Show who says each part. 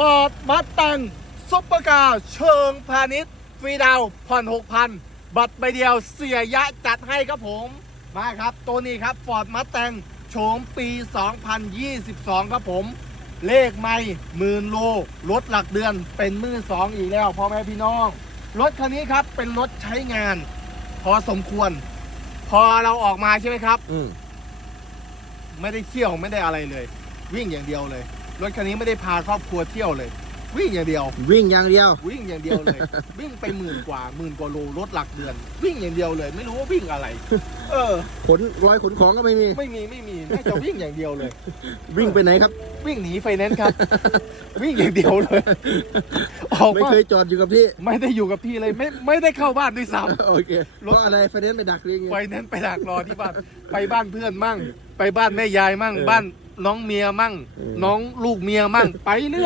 Speaker 1: Ford Mustang ซุปเปอร์คาร์เชิงพาณิชย์ฟรีดาวน์ผ่อน6,000บัตรใบเดียวเสียยะจัดให้ครับผม มาครับ ตัวนี้ครับ Ford Mustang โฉมปี 2022 ครับผม เลขไม่หมื่นโลรถหลักเดือนเป็นมือสองอีกแล้วพ่อแม่พี่น้อง รถคันนี้ครับเป็นรถใช้งาน พอสมควร พอเราออกมาใช่ไหมครับ
Speaker 2: อืม
Speaker 1: ไม่ได้เที่ยวไม่ได้อะไรเลย วิ่งอย่างเดียวเลย รถคันนี้ไม่ได้พาครอบครัวเที่ยวเลย วิ่งอย่างเดียว
Speaker 2: วิ่งอย่างเดียว
Speaker 1: วิ่งอย่างเดียวเลย วิ่งไปหมื่นกว่าหมื่นกว่าโลรถหลักเดือน วิ่งอย่างเดียวเลย ไม่รู้ว่าวิ่งอะไร เออ
Speaker 2: ขนรอยขนของก็ไม่มี
Speaker 1: ไม่มีไม่มีน่าจะวิ่งอย่างเดียวเลย
Speaker 2: วิ่งไปไหนครับ
Speaker 1: วิ่งหนีไฟแนนซ์ครับ วิ่งอย่างเดียวเลยออก
Speaker 2: ไม่
Speaker 1: มา
Speaker 2: เคยจอดอยู่กับที่
Speaker 1: ไม่ได้อยู่กับที่เลยไม่ไม่ได้เข้าบ้านด้วยซ้
Speaker 2: โอเคเพราะอะไรไฟแนนซ์ไปดักเรียงำ
Speaker 1: ไฟแนนซ์ไปดักรอที่บ้านไปบ้านเพื่อนมั่ง ไปบ้านแม่ยายมั่ง
Speaker 2: เออ
Speaker 1: บ้าน น้องเมียมั่ง
Speaker 2: เออ
Speaker 1: น้องลูกเมียมั่งไปเรื่อย